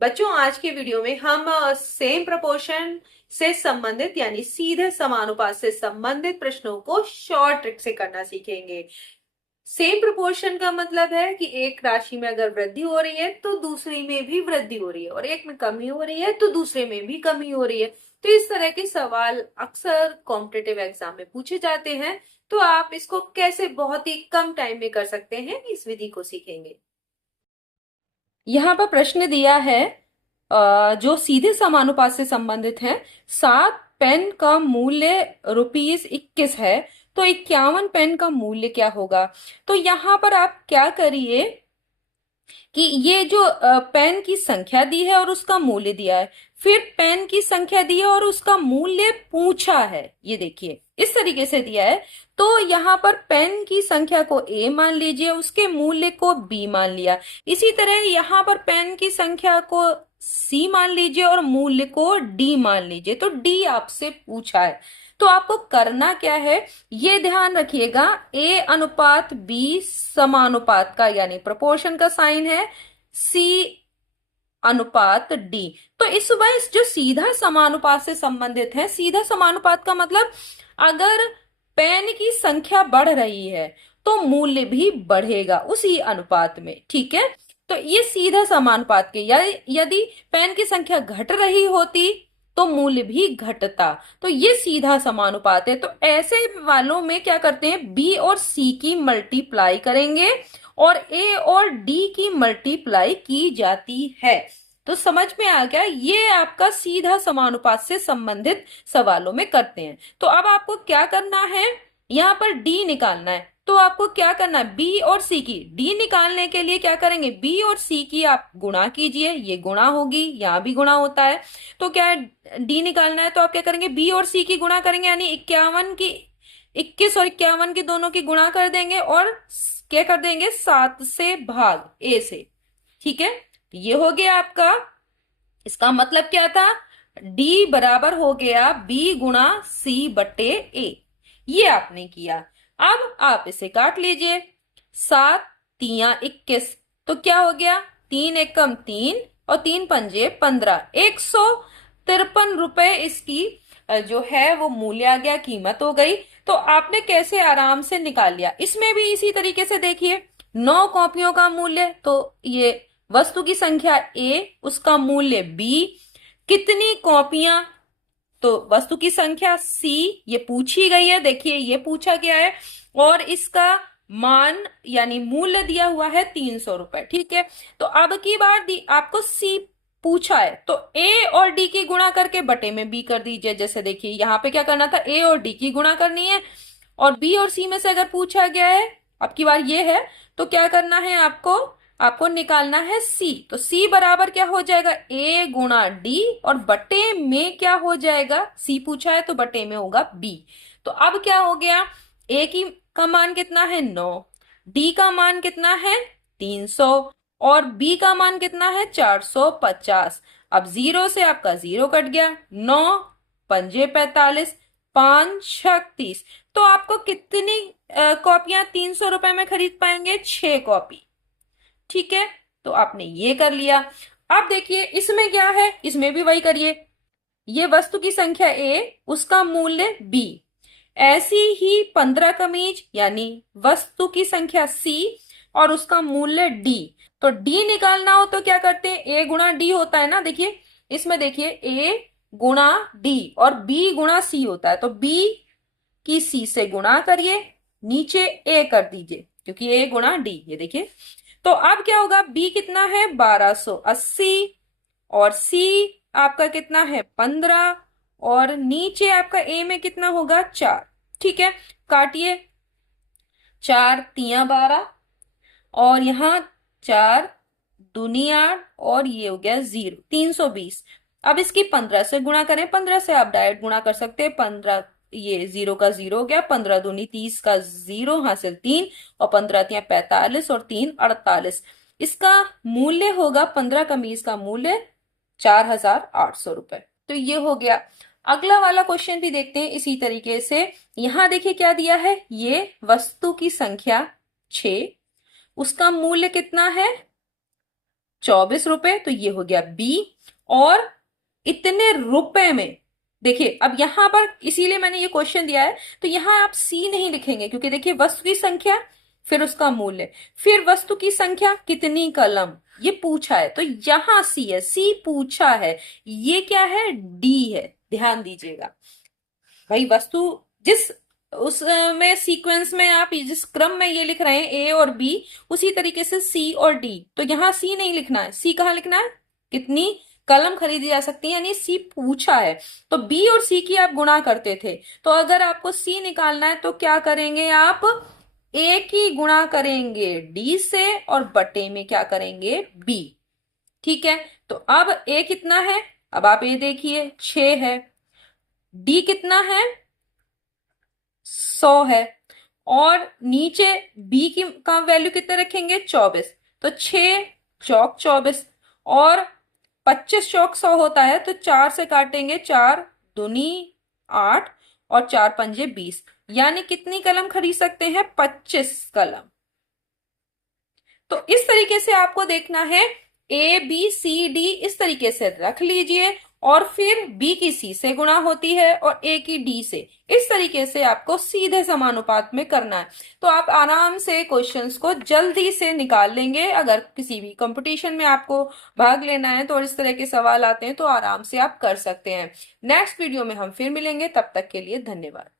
बच्चों, आज के वीडियो में हम सेम प्रपोर्शन से संबंधित यानी सीधे समानुपात से संबंधित प्रश्नों को शॉर्ट ट्रिक से करना सीखेंगे। सेम प्रपोर्शन का मतलब है कि एक राशि में अगर वृद्धि हो रही है तो दूसरी में भी वृद्धि हो रही है, और एक में कमी हो रही है तो दूसरे में भी कमी हो रही है। तो इस तरह के सवाल अक्सर कॉम्पिटिटिव एग्जाम में पूछे जाते हैं। तो आप इसको कैसे बहुत ही कम टाइम में कर सकते हैं, इस विधि को सीखेंगे। यहाँ पर प्रश्न दिया है जो सीधे समानुपात से संबंधित है। 7 पेन का मूल्य ₹21 है, तो 51 पेन का मूल्य क्या होगा। तो यहाँ पर आप क्या करिए कि ये जो पेन की संख्या दी है और उसका मूल्य दिया है, फिर पेन की संख्या दी है और उसका मूल्य पूछा है, ये देखिए इस तरीके से दिया है। तो यहाँ पर पेन की संख्या को ए मान लीजिए, उसके मूल्य को बी मान लिया। इसी तरह यहाँ पर पेन की संख्या को सी मान लीजिए और मूल्य को डी मान लीजिए। तो डी आपसे पूछा है, तो आपको करना क्या है, ये ध्यान रखिएगा। ए अनुपात बी समानुपात का यानी प्रोपोर्शन का साइन है, सी अनुपात डी। तो इस वाइज जो सीधा समानुपात से संबंधित है, सीधा समानुपात का मतलब अगर पेन की संख्या बढ़ रही है तो मूल्य भी बढ़ेगा उसी अनुपात में, ठीक है। तो ये सीधा समानुपात के, या यदि पेन की संख्या घट रही होती तो मूल्य भी घटता। तो ये सीधा समानुपात है। तो ऐसे वालों में क्या करते हैं, बी और सी की मल्टीप्लाई करेंगे और ए और डी की मल्टीप्लाई की जाती है। तो समझ में आ गया, ये आपका सीधा समानुपात से संबंधित सवालों में करते हैं। तो अब आपको क्या करना है, यहाँ पर डी निकालना है। तो आपको क्या करना है, बी और सी की, डी निकालने के लिए क्या करेंगे, बी और सी की आप गुणा कीजिए, ये गुणा होगी, यहां भी गुणा होता है। तो क्या है, डी निकालना है तो आप क्या करेंगे, बी और सी की गुणा करेंगे, यानी 51 की 21 और 51 की दोनों की गुणा कर देंगे और क्या कर देंगे, 7 से भाग ए से, ठीक है। ये हो गया आपका, इसका मतलब क्या था, D बराबर हो गया B गुणा C बटे A। ये आपने किया। अब आप इसे काट लीजिए, 7 तिया 21, तो क्या हो गया, 3 एकम 3 और 3 पंजे 15, ₹153 इसकी जो है वो मूल्य आ गया, कीमत हो गई। तो आपने कैसे आराम से निकाल लिया। इसमें भी इसी तरीके से देखिए, 9 कॉपियों का मूल्य, तो ये वस्तु की संख्या ए, उसका मूल्य बी, कितनी कॉपियां, तो वस्तु की संख्या सी, ये पूछी गई है, देखिए ये पूछा गया है, और इसका मान यानी मूल्य दिया हुआ है ₹300, ठीक है। तो अब की बार आपको सी पूछा है, तो ए और डी की गुणा करके बटे में बी कर दीजिए। जैसे देखिए यहाँ पे क्या करना था, ए और डी की गुणा करनी है, और बी और सी में से अगर पूछा गया है, अब की बार ये है, तो क्या करना है आपको, आपको निकालना है सी। तो सी बराबर क्या हो जाएगा, ए गुणा डी, और बटे में क्या हो जाएगा, सी पूछा है तो बटे में होगा बी। तो अब क्या हो गया, ए की का मान कितना है 9, डी का मान कितना है 300, और बी का मान कितना है 450। अब जीरो से आपका जीरो कट गया, 9 पंजे 45, 5 छक 30। तो आपको कितनी कॉपियां ₹300 में खरीद पाएंगे, 6 कॉपी, ठीक है। तो आपने ये कर लिया। अब देखिए इसमें क्या है, इसमें भी वही करिए, ये वस्तु की संख्या ए, उसका मूल्य बी, ऐसी ही 15 कमीज यानी वस्तु की संख्या सी और उसका मूल्य डी। तो डी निकालना हो तो क्या करते हैं, ए गुणा डी होता है ना, देखिए इसमें देखिए ए गुणा डी और बी गुणा सी होता है। तो बी की सी से गुणा करिए, नीचे ए कर दीजिए, क्योंकि ए गुणा डी, ये देखिए। तो अब क्या होगा, बी कितना है 1280, और सी आपका कितना है 15, और नीचे आपका ए में कितना होगा 4, ठीक है। काटिए, 4 तिया 12, और यहाँ 4 दूनी 8, और ये हो गया 0, 320। अब इसकी 15 से गुणा करें, 15 से आप डायरेक्ट गुणा कर सकते हैं, 15 ये 0 का 0 हो गया, 15 दूनी 30 का 0 हासिल 3, और 15 तिया 45 और 3 48। इसका मूल्य होगा, 15 कमीज का मूल्य ₹4800। तो ये हो गया। अगला वाला क्वेश्चन भी देखते हैं इसी तरीके से। यहां देखिए क्या दिया है, ये वस्तु की संख्या 6, उसका मूल्य कितना है ₹24, तो ये हो गया बी। और इतने रुपए में, देखिए अब यहां पर इसीलिए मैंने ये क्वेश्चन दिया है, तो यहां आप सी नहीं लिखेंगे, क्योंकि देखिए वस्तु की संख्या, फिर उसका मूल्य, फिर वस्तु की संख्या, कितनी कलम, ये पूछा है, तो यहां सी है, सी पूछा है। ये क्या है, डी है। ध्यान दीजिएगा भाई, वस्तु जिस उस में सीक्वेंस में आप जिस क्रम में ये लिख रहे हैं ए और बी, उसी तरीके से सी और डी, तो यहां सी नहीं लिखना है, सी कहाँ लिखना है, कितनी कलम खरीदी जा सकती है, यानी सी पूछा है। तो बी और सी की आप गुणा करते थे, तो अगर आपको सी निकालना है तो क्या करेंगे आप, ए की गुणा करेंगे डी से और बटे में क्या करेंगे, बी। ठीक है, तो अब ए कितना है, अब आप ए देखिए 6 है, डी कितना है 100 है, और नीचे बी की का वैल्यू कितने रखेंगे 24, तो 6 चौक 24, और 25 चौक 100 होता है, तो 4 से काटेंगे, 4 दूनी 8 और 4 पंजे 20, यानी कितनी कलम खरीद सकते हैं, 25 कलम। तो इस तरीके से आपको देखना है, ए बी सी डी इस तरीके से रख लीजिए, और फिर बी की सी से गुणा होती है और ए की डी से, इस तरीके से आपको सीधे समानुपात में करना है। तो आप आराम से क्वेश्चंस को जल्दी से निकाल लेंगे। अगर किसी भी कंपटीशन में आपको भाग लेना है तो, और इस तरह के सवाल आते हैं तो आराम से आप कर सकते हैं। नेक्स्ट वीडियो में हम फिर मिलेंगे, तब तक के लिए धन्यवाद।